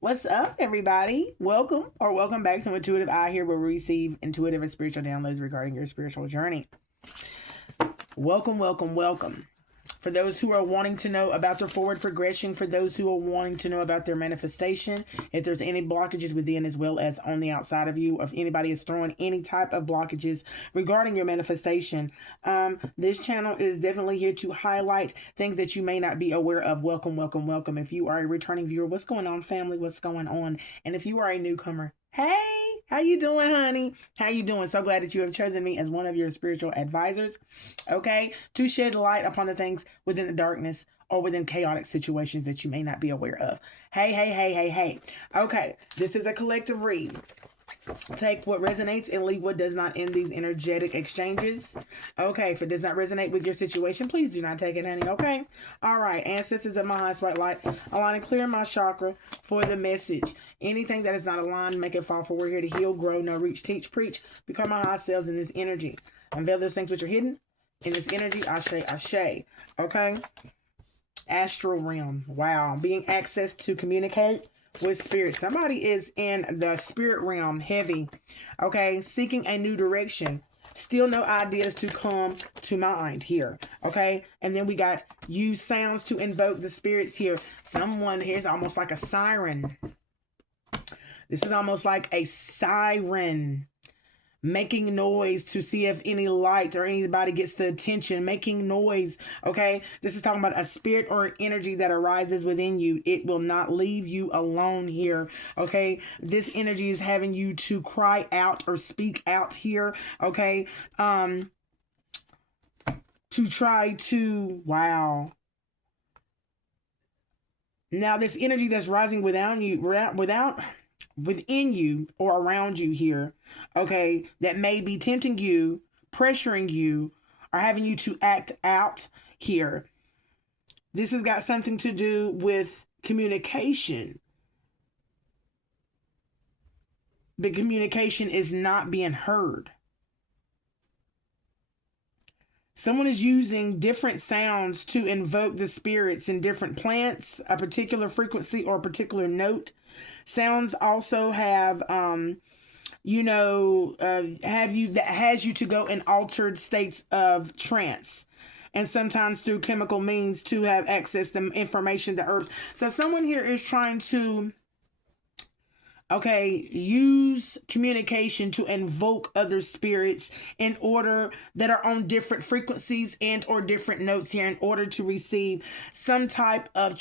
What's up, everybody? Welcome back to Intuitive Eye, here where we receive intuitive and spiritual downloads regarding your spiritual journey. Welcome. For those who are wanting to know about their forward progression, for those who are wanting to know about their manifestation, if there's any blockages within as well as on the outside of you, if anybody is throwing any type of blockages regarding your manifestation, this channel is definitely here to highlight things that you may not be aware of. Welcome. If you are a returning viewer, what's going on, family? What's going on? And if you are a newcomer, hey, how you doing, honey? How you doing? So glad that you have chosen me as one of your spiritual advisors, okay, to shed light upon the things within the darkness or within chaotic situations that you may not be aware of. Hey. Okay, this is a collective read. Take what resonates and leave what does not in these energetic exchanges. Okay, if it does not resonate with your situation, please do not take it, honey. Okay? All right, ancestors of my highest white light, align and clear my chakra for the message. Anything that is not aligned, make it fall, for we're here to heal, grow, know, reach, teach, preach, become our high selves in this energy. Unveil those things which are hidden in this energy. Ashe. Okay? Astral realm. Wow. Being access to communicate with spirit. Somebody is in the spirit realm heavy. Okay. Seeking a new direction. Still no ideas to come to mind here. Okay. And then we got use sounds to invoke the spirits here. Someone here's almost like a siren. This is almost like a siren. Making noise to see if any light or anybody gets the attention, making noise. Okay, this is talking about a spirit or energy that arises within you. It will not leave you alone here. Okay, this energy is having you to cry out or speak out here. Okay, to try to, wow. Now this energy that's rising within you or around you here, okay, that may be tempting you, pressuring you, or having you to act out here. This has got something to do with communication. The communication is not being heard. Someone is using different sounds to invoke the spirits in different plants, a particular frequency or a particular note. Sounds also have, has you to go in altered states of trance, and sometimes through chemical means to have access to information, to herbs. So someone here is trying to, use communication to invoke other spirits in order that are on different frequencies and or different notes here in order to receive some type of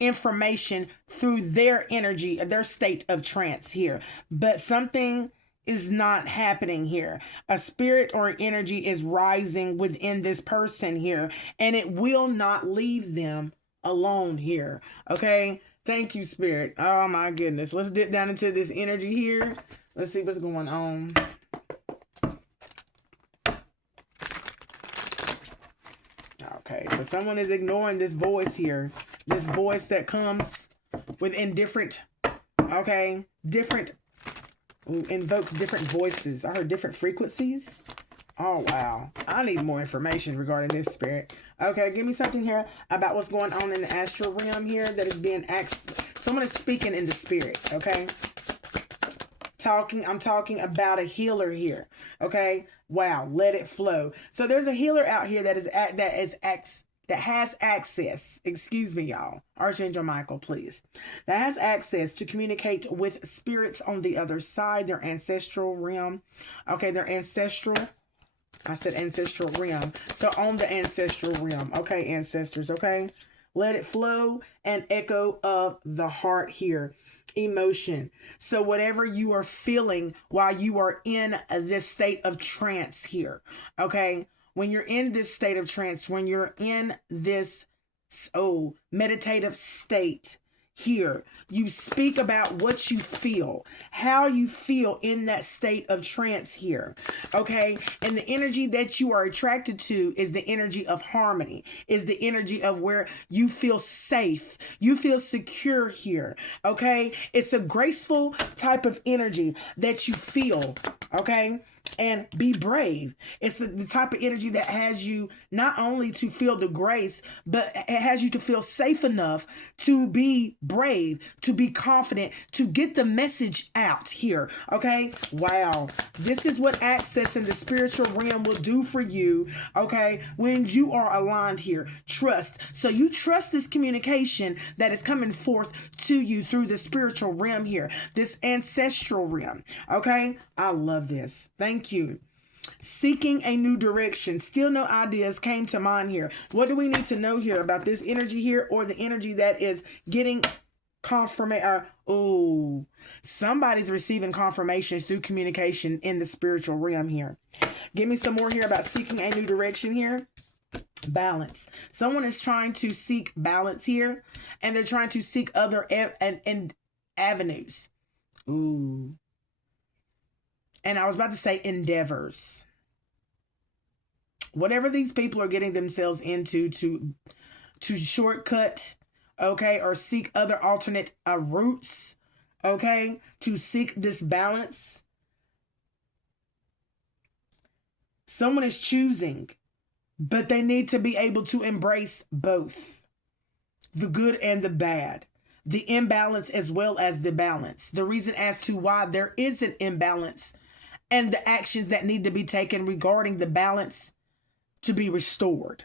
information through their energy, their state of trance here. But something is not happening here. A spirit or energy is rising within this person here, and it will not leave them alone here. Okay? Thank you, Spirit. Oh my goodness. Let's dip down into this energy here. Let's see what's going on. Okay, so someone is ignoring this voice here. This voice that comes within different, invokes different voices. I heard different frequencies. Oh, wow. I need more information regarding this, Spirit. Okay, give me something here about what's going on in the astral realm here that is being asked. Someone is speaking in the spirit, okay? I'm talking about a healer here, okay? Wow, let it flow. So there's a healer out here that has access, excuse me, y'all, Archangel Michael, please, that has access to communicate with spirits on the other side, their ancestral realm, okay, I said ancestral realm. So on the ancestral realm. Okay, ancestors, okay? Let it flow and echo of the heart here. Emotion. So whatever you are feeling while you are in this state of trance here, okay? When you're in this state of trance, when you're in this meditative state here, you speak about what you feel, how you feel in that state of trance here, okay? And the energy that you are attracted to is the energy of harmony, is the energy of where you feel safe, you feel secure here, okay? It's a graceful type of energy that you feel, okay? and be brave. It's the type of energy that has you not only to feel the grace, but it has you to feel safe enough to be brave, to be confident, to get the message out here. Okay. Wow. This is what access in the spiritual realm will do for you. Okay. When you are aligned here, trust. So you trust this communication that is coming forth to you through the spiritual realm here, this ancestral realm. Okay. I love this. Thank you. Seeking a new direction. Still no ideas came to mind here. What do we need to know here about this energy here, or the energy that is getting confirmation? Oh, somebody's receiving confirmations through communication in the spiritual realm here. Give me some more here about seeking a new direction here. Balance. Someone is trying to seek balance here, and they're trying to seek other avenues. Ooh. And I was about to say endeavors. Whatever these people are getting themselves into to shortcut, okay, or seek other alternate routes, okay, to seek this balance. Someone is choosing, but they need to be able to embrace both the good and the bad, the imbalance as well as the balance. The reason as to why there is an imbalance and the actions that need to be taken regarding the balance to be restored.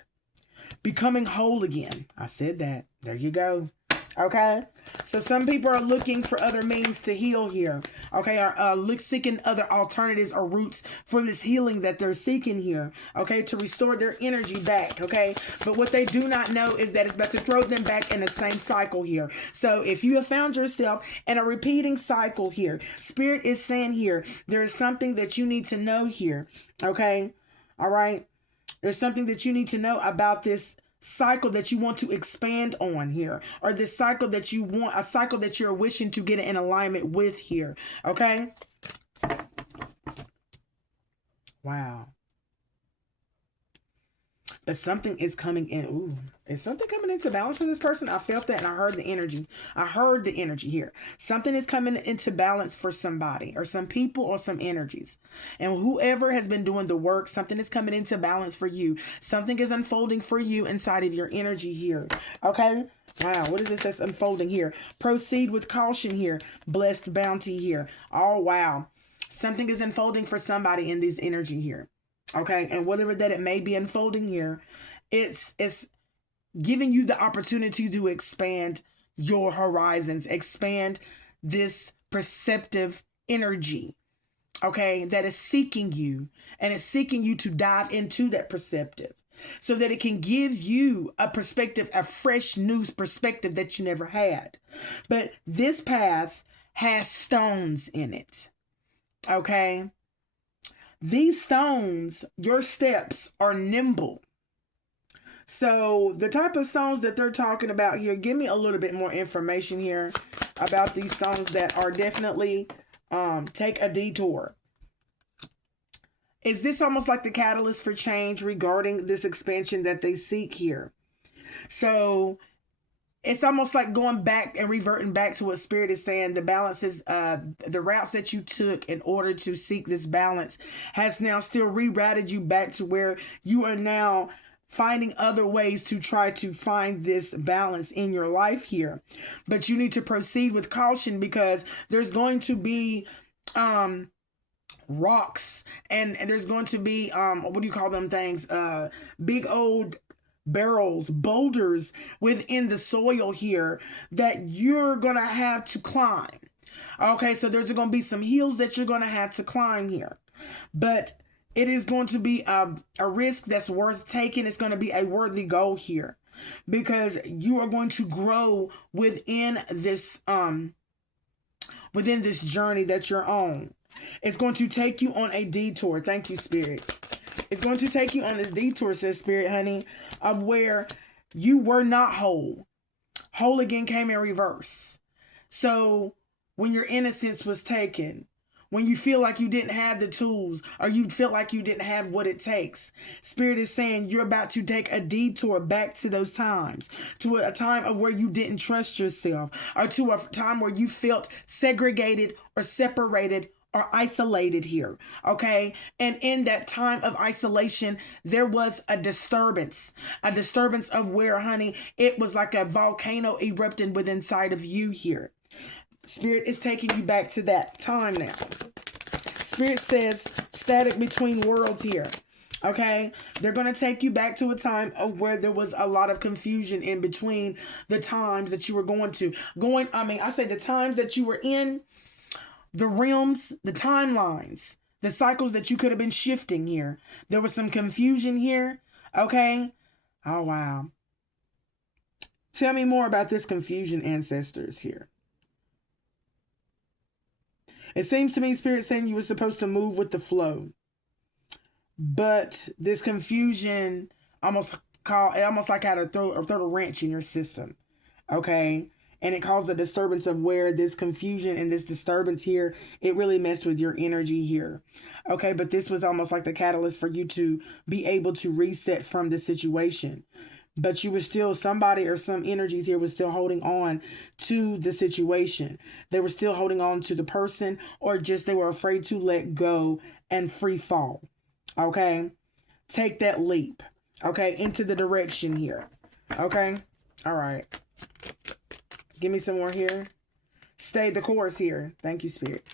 Becoming whole again. I said that. There you go. Okay. So some people are looking for other means to heal here. Okay. Are seeking other alternatives or routes for this healing that they're seeking here. Okay. To restore their energy back. Okay. But what they do not know is that it's about to throw them back in the same cycle here. So if you have found yourself in a repeating cycle here, Spirit is saying here, there is something that you need to know here. Okay. All right. There's something that you need to know about this cycle that you want to expand on here, or this cycle that you want, a cycle that you're wishing to get in alignment with here. Okay. Wow. But something is coming in. Ooh, is something coming into balance for this person? I felt that and I heard the energy. I heard the energy here. Something is coming into balance for somebody or some people or some energies. And whoever has been doing the work, something is coming into balance for you. Something is unfolding for you inside of your energy here. Okay. Wow. What is this that's unfolding here? Proceed with caution here. Blessed bounty here. Oh, wow. Something is unfolding for somebody in this energy here. Okay, and whatever that it may be unfolding here, it's giving you the opportunity to expand your horizons, expand this perceptive energy, okay, that is seeking you, and it's seeking you to dive into that perceptive so that it can give you a perspective, a fresh new perspective that you never had. But this path has stones in it, okay? These stones, your steps are nimble. So the type of stones that they're talking about here, give me a little bit more information here about these stones that are definitely take a detour. Is this almost like the catalyst for change regarding this expansion that they seek here? So it's almost like going back and reverting back to what Spirit is saying. The balance is the routes that you took in order to seek this balance has now still rerouted you back to where you are now finding other ways to try to find this balance in your life here. But you need to proceed with caution because there's going to be rocks and there's going to be what do you call them things? Big old barrels, boulders within the soil here that you're going to have to climb. Okay, so there's going to be some hills that you're going to have to climb here. But it is going to be a risk that's worth taking. It's going to be a worthy goal here because you are going to grow within this journey that you're on. It's going to take you on a detour. Thank you, Spirit. It's going to take you on this detour, says Spirit, honey, of where you were not whole. Whole again came in reverse. So when your innocence was taken, when you feel like you didn't have the tools or you feel like you didn't have what it takes, Spirit is saying you're about to take a detour back to those times, to a time of where you didn't trust yourself, or to a time where you felt segregated or separated or isolated here. Okay. And in that time of isolation, there was a disturbance of where, honey, it was like a volcano erupting within inside of you here. Spirit is taking you back to that time now. Spirit says static between worlds here. Okay, they're going to take you back to a time of where there was a lot of confusion in between the times that you were I say the times that you were in, the realms, the timelines, the cycles that you could have been shifting here. There was some confusion here. Okay. Oh, wow. Tell me more about this confusion, ancestors, here. It seems to me, Spirit saying you were supposed to move with the flow. But this confusion almost like had to throw a wrench in your system. Okay? And it caused a disturbance of where this confusion and this disturbance here, it really messed with your energy here. Okay, but this was almost like the catalyst for you to be able to reset from the situation. But you were still, somebody or some energies here was still holding on to the situation. They were still holding on to the person, or just they were afraid to let go and free fall. Okay? Take that leap. Okay? Into the direction here. Okay? All right. Give me some more here. Stay the course here. Thank you, Spirit.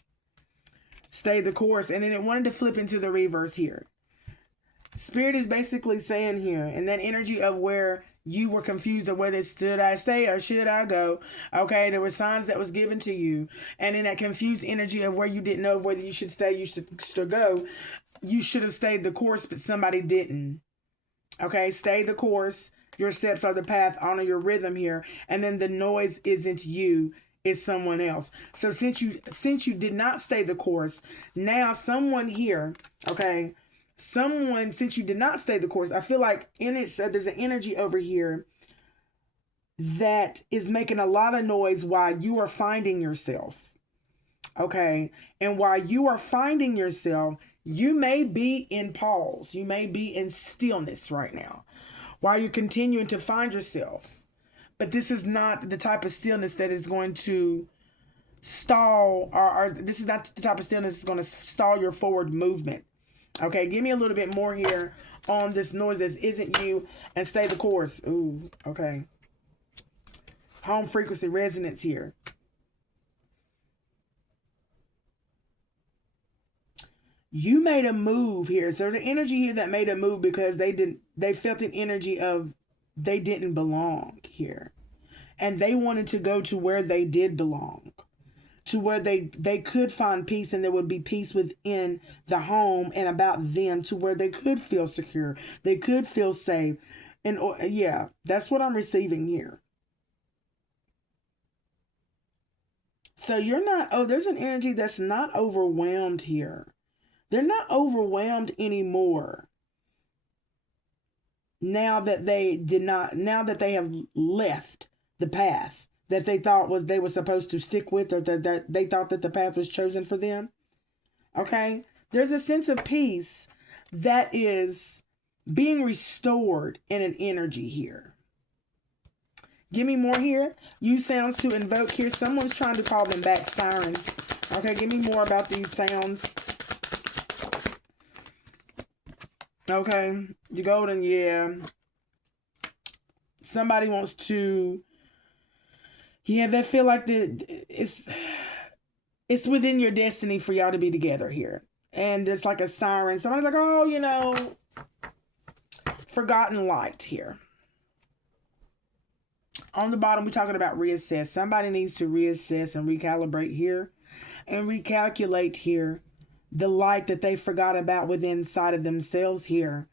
Stay the course. And then it wanted to flip into the reverse here. Spirit is basically saying here, in that energy of where you were confused of whether should I stay or should I go. Okay, there were signs that was given to you. And in that confused energy of where you didn't know whether you should stay, you should go, you should have stayed the course, but somebody didn't. Okay, stay the course. Your steps are the path. Honor your rhythm here. And then the noise isn't you, it's someone else. So since you did not stay the course, now someone here, okay, since you did not stay the course, I feel like in it, so there's an energy over here that is making a lot of noise while you are finding yourself. Okay. And while you are finding yourself, you may be in pause. You may be in stillness right now while you're continuing to find yourself. But this is not the type of stillness that is going to stall, or this is not the type of stillness that's going to stall your forward movement. Okay, give me a little bit more here on this noise that isn't you, and stay the course. Ooh, okay. Home frequency resonance here. You made a move here. So there's an energy here that made a move because they felt an energy of they didn't belong here. And they wanted to go to where they did belong. To where they could find peace, and there would be peace within the home and about them, to where they could feel secure. They could feel safe. And yeah, that's what I'm receiving here. So you're not, there's an energy that's not overwhelmed here. They're not overwhelmed anymore. Now that they have left the path that they thought they were supposed to stick with, or that they thought that the path was chosen for them. Okay? There's a sense of peace that is being restored in an energy here. Give me more here. Use sounds to invoke here. Someone's trying to call them back, siren. Okay, give me more about these sounds. Okay, the golden, yeah. Somebody wants to, yeah, they feel like it's within your destiny for y'all to be together here. And there's like a siren. Somebody's like, oh, forgotten light here. On the bottom, we're talking about reassess. Somebody needs to reassess and recalibrate here and recalculate here the light that they forgot about within inside of themselves here.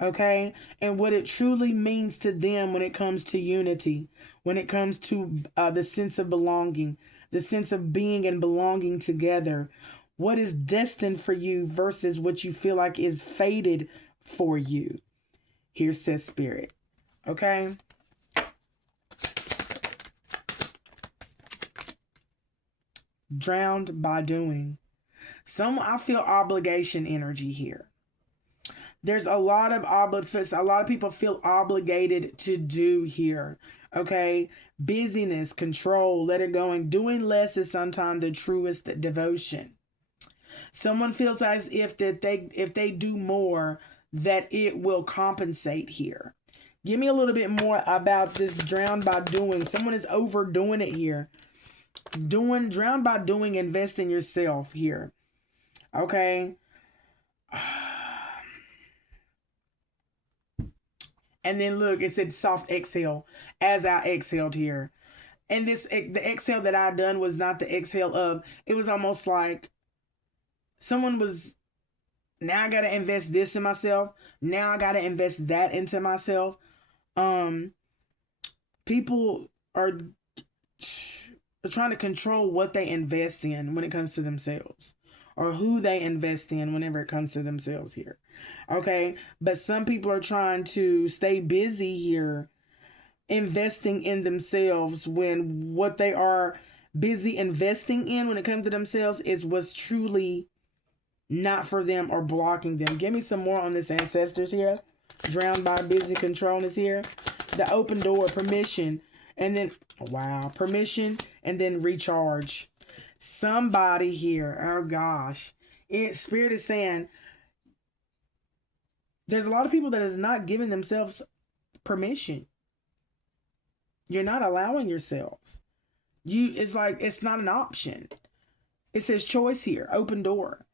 Okay? And what it truly means to them when it comes to unity, when it comes to the sense of belonging, the sense of being and belonging together. What is destined for you versus what you feel like is fated for you. Here says Spirit. Okay? Drowned by doing. I feel obligation energy here. There's a lot of people feel obligated to do here. Okay? Busyness, control, let it go. And doing less is sometimes the truest devotion. Someone feels as if if they do more, that it will compensate here. Give me a little bit more about this drown by doing. Someone is overdoing it here. Drown by doing, invest in yourself here. Okay. And then look, it said soft exhale as I exhaled here. And the exhale that I done was not the exhale of, it was almost like someone was, now I gotta invest this in myself. Now I gotta invest that into myself. People are trying to control what they invest in when it comes to themselves, or who they invest in whenever it comes to themselves here. Okay. But some people are trying to stay busy here, investing in themselves, when what they are busy investing in when it comes to themselves is what's truly not for them or blocking them. Give me some more on this, ancestors here. Drowned by busy control is here. The open door, permission, and then, wow, permission, and then recharge. Somebody here, oh gosh, Spirit is saying there's a lot of people that is not giving themselves permission. You're not allowing yourselves. It's like, it's not an option. It says choice here, open door.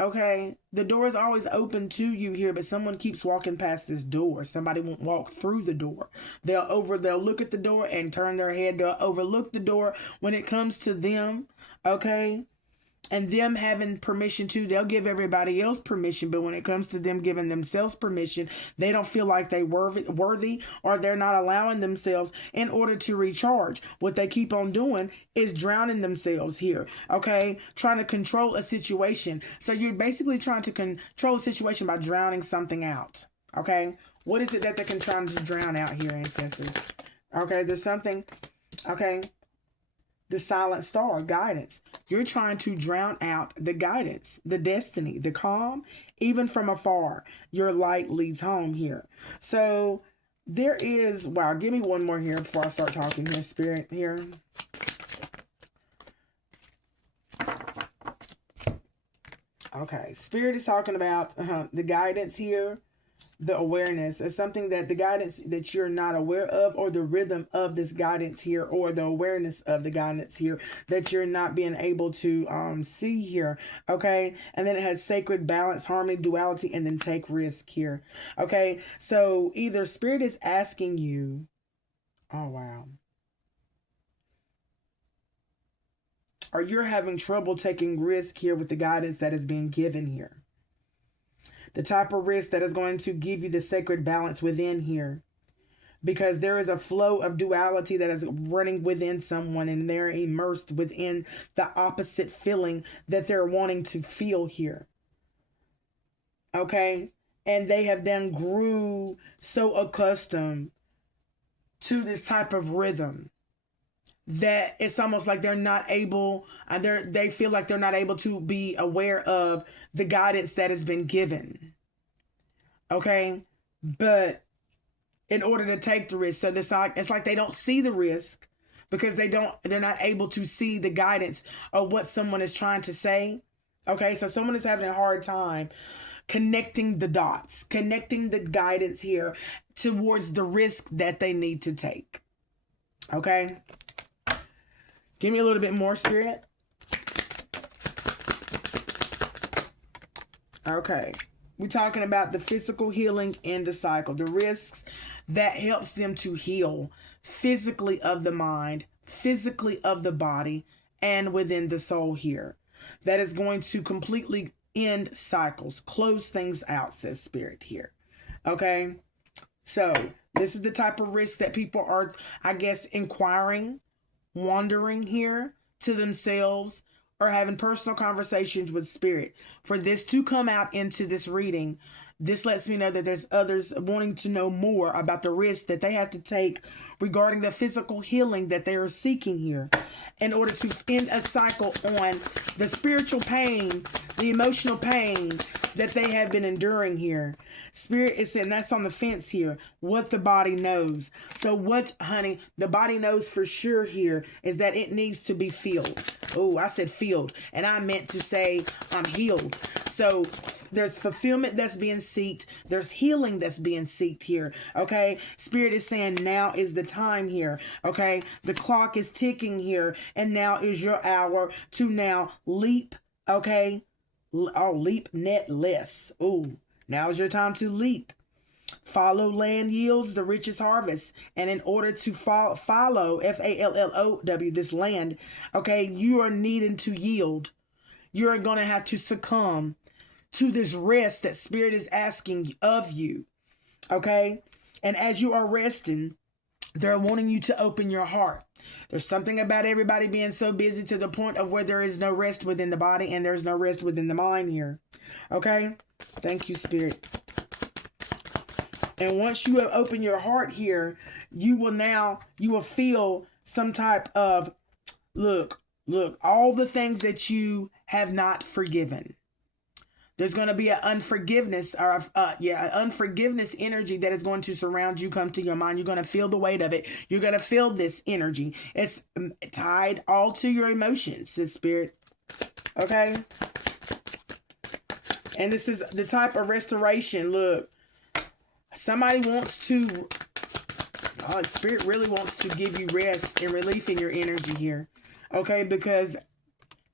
Okay, the door is always open to you here, but someone keeps walking past this door. Somebody won't walk through the door. They'll look at the door and turn their head. They'll overlook the door when it comes to them. Okay, and them having permission too, they'll give everybody else permission, but when it comes to them giving themselves permission, they don't feel like they worthy, or they're not allowing themselves in order to recharge. What they keep on doing is drowning themselves here. Okay, trying to control a situation. So you're basically trying to control a situation by drowning something out. Okay, what is it that they're trying to drown out here, ancestors? Okay, there's something. Okay, the silent star, guidance. You're trying to drown out the guidance, the destiny, the calm, even from afar. Your light leads home here. So there is, wow, give me one more here before I start talking here, Spirit here. Okay, Spirit is talking about the guidance here. The awareness is something that the guidance that you're not aware of, or the rhythm of this guidance here, or the awareness of the guidance here that you're not being able to see here. Okay, and then it has sacred, balance, harmony, duality, and then take risk here. Okay, so either Spirit is asking you, oh wow, or you're having trouble taking risk here with the guidance that is being given here. The type of risk that is going to give you the sacred balance within here. Because there is a flow of duality that is running within someone, and they're immersed within the opposite feeling that they're wanting to feel here. Okay? And they have then grew so accustomed to this type of rhythm that it's almost like they're not able, they feel like they're not able to be aware of the guidance that has been given. Okay, but in order to take the risk, so it's like they don't see the risk because they're not able to see the guidance of what someone is trying to say. Okay, so someone is having a hard time connecting the dots, connecting the guidance here towards the risk that they need to take. Okay. Give me a little bit more, Spirit. Okay. We're talking about the physical healing in the cycle. The risks that helps them to heal physically of the mind, physically of the body, and within the soul here. That is going to completely end cycles, close things out, says Spirit here. Okay. So this is the type of risk that people are, I guess, inquiring, wandering here to themselves, or having personal conversations with Spirit. For this to come out into this reading, this lets me know that there's others wanting to know more about the risks that they have to take regarding the physical healing that they are seeking here in order to end a cycle on the spiritual pain, the emotional pain, that they have been enduring here. Spirit is saying that's on the fence here, what the body knows. So what, honey, the body knows for sure here is that it needs to be filled. Oh, I said filled, and I meant to say healed. So there's fulfillment that's being seeked. There's healing that's being seeked here. Okay. Spirit is saying now is the time here. Okay. The clock is ticking here. And now is your hour to now leap. Okay. Oh, leap net less. Ooh, now is your time to leap. Follow land yields the richest harvest. And in order to follow, Fallow, this land, okay, you are needing to yield. You're going to have to succumb to this rest that Spirit is asking of you. Okay? And as you are resting, they're wanting you to open your heart. There's something about everybody being so busy to the point of where there is no rest within the body and there's no rest within the mind here. Okay? Thank you, Spirit. And once you have opened your heart here, you will feel some type of, look, all the things that you have not forgiven. There's going to be an unforgiveness an unforgiveness energy that is going to surround you, come to your mind. You're going to feel the weight of it. You're going to feel this energy. It's tied all to your emotions, this Spirit. Okay? And this is the type of restoration. Look, somebody wants to, Spirit really wants to give you rest and relief in your energy here. Okay? Because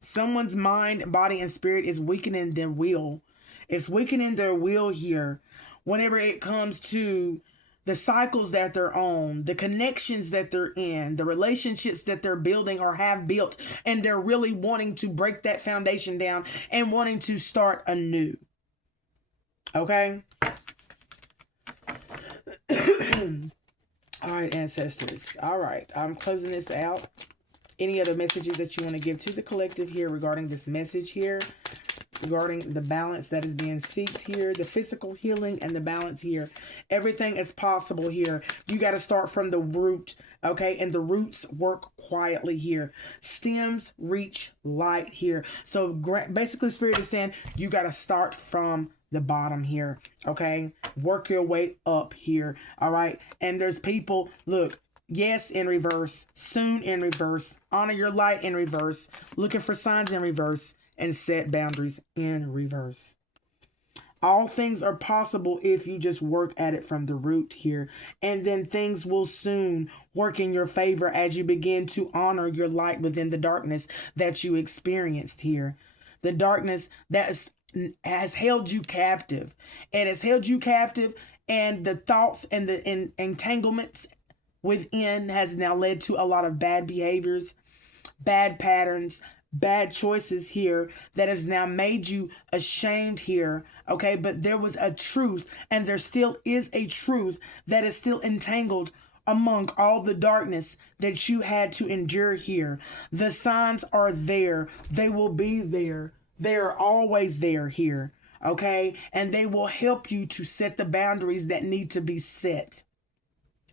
someone's mind, body, and spirit is weakening their will. It's weakening their will here whenever it comes to the cycles that they're on, the connections that they're in, the relationships that they're building or have built, and they're really wanting to break that foundation down and wanting to start anew. Okay? All right, ancestors. All right, I'm closing this out. Any other messages that you want to give to the collective here regarding this message here, regarding the balance that is being sought here, the physical healing and the balance here. Everything is possible here. You got to start from the root, okay? And the roots work quietly here. Stems reach light here. So basically, Spirit is saying you got to start from the bottom here, okay? Work your way up here, all right? And there's people, look, yes in reverse, soon in reverse, honor your light in reverse, looking for signs in reverse, and set boundaries in reverse. All things are possible if you just work at it from the root here. And then things will soon work in your favor as you begin to honor your light within the darkness that you experienced here. The darkness that has held you captive. It has held you captive, and the thoughts and the entanglements within has now led to a lot of bad behaviors, bad patterns, bad choices here that has now made you ashamed here. Okay, but there was a truth, and there still is a truth that is still entangled among all the darkness that you had to endure here. The signs are there. They will be there. They are always there here. Okay, and they will help you to set the boundaries that need to be set.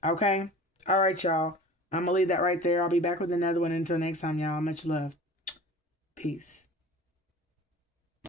Okay. All right, y'all. I'm going to leave that right there. I'll be back with another one. Until next time, y'all. Much love. Peace.